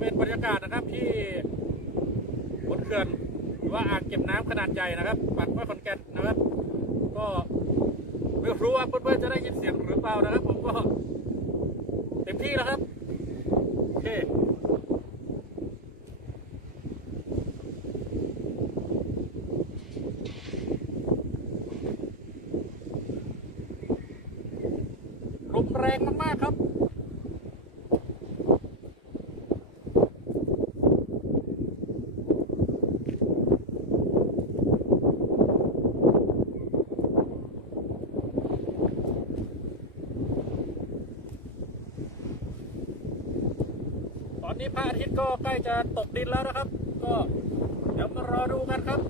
เป็นบรรยากาศนะครับที่บนเขื่อนหรือว่าอ่างเก็บน้ำขนาดใหญ่นะครับปากห้วยขอนแก่นนะครับ ก็ไม่รู้ว่าเพื่อนๆจะได้ยินเสียงหรือเปล่านะครับ ผมก็เต็มที่แล้วครับโอเคลมแรงมากๆครับ นี้พระอาทิตย์ก็ใกล้จะตกดินแล้วนะครับ ก็เดี๋ยวมารอดูกันครับ